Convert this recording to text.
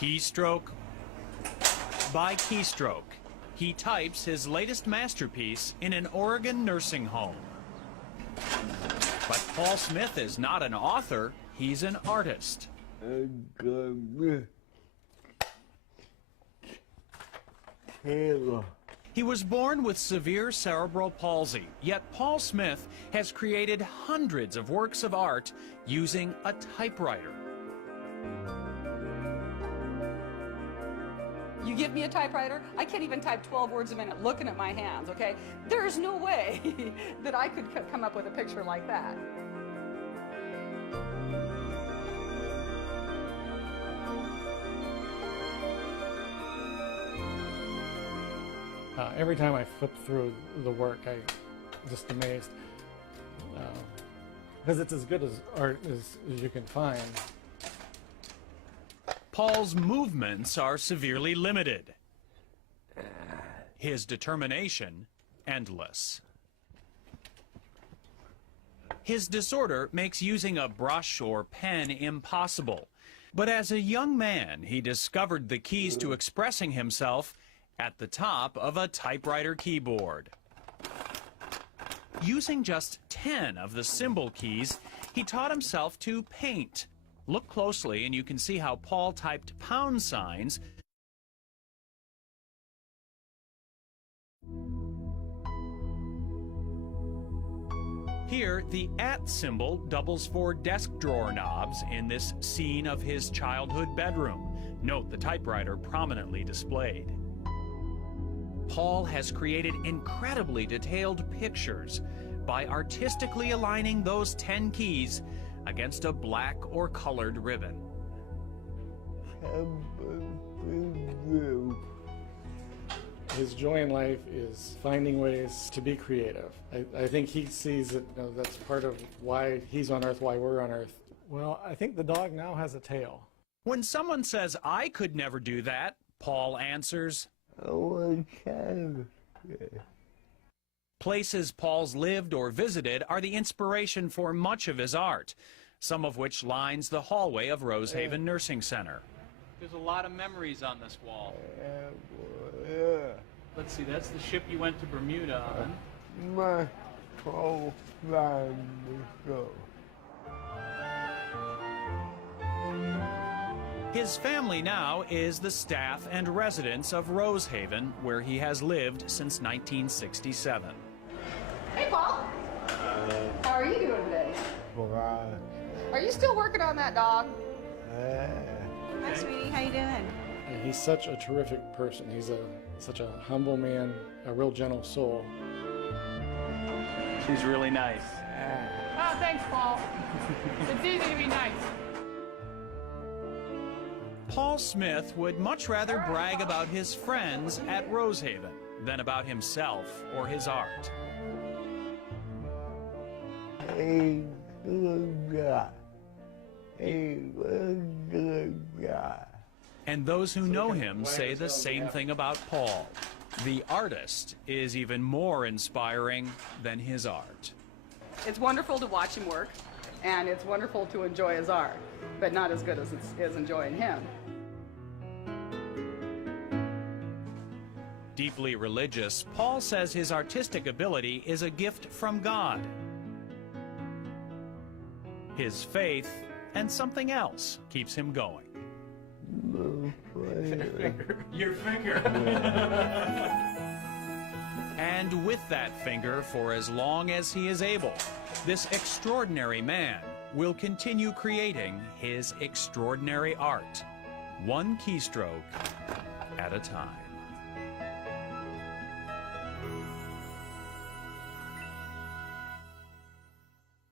Keystroke by keystroke, he types his latest masterpiece in an Oregon nursing home. But Paul Smith is not an author, he's an artist. He was born with severe cerebral palsy, yet Paul Smith has created hundreds of works of art using a typewriter. You give me a typewriter, I can't even type 12 words a minute looking at my hands, okay? There's no way that I could come up with a picture like that. Every time I flip through the work, I'm just amazed. Because it's as good as art as you can find. Paul's movements are severely limited. His determination, endless. His disorder makes using a brush or pen impossible. But as a young man, he discovered the keys to expressing himself at the top of a typewriter keyboard. Using just 10 of the symbol keys, he taught himself to paint. Look closely and you can see how Paul typed pound signs here. The @ symbol doubles for desk drawer knobs in this scene of his childhood bedroom. Note the typewriter prominently displayed. Paul has created incredibly detailed pictures by artistically aligning those 10 keys against a black or colored ribbon. His joy in life is finding ways to be creative. I think he sees that that's part of why he's on Earth, why we're on Earth. Well, I think the dog now has a tail. When someone says, "I could never do that," Paul answers, Places Paul's lived or visited are the inspiration for much of his art, some of which lines the hallway of Rosehaven Nursing Center. There's a lot of memories on this wall. Let's see, that's the ship you went to Bermuda on. His family now is the staff and residents of Rosehaven, where he has lived since 1967. Hey, Paul. How are you doing today? Are you still working on that dog? Hi, sweetie. How you doing? And he's such a terrific person. He's such a humble man, a real gentle soul. She's really nice. Oh, thanks, Paul. It's easy to be nice. Paul Smith would much rather brag about his friends at Rosehaven than about himself or his art. Hey, good guy. Hey, good guy. And those who know him say the same thing about Paul. The artist is even more inspiring than his art. It's wonderful to watch him work, and it's wonderful to enjoy his art, but not as good as enjoying him. Deeply religious, Paul says his artistic ability is a gift from God. His faith and something else keeps him going. Your finger. And with that finger, for as long as he is able, this extraordinary man will continue creating his extraordinary art, one keystroke at a time.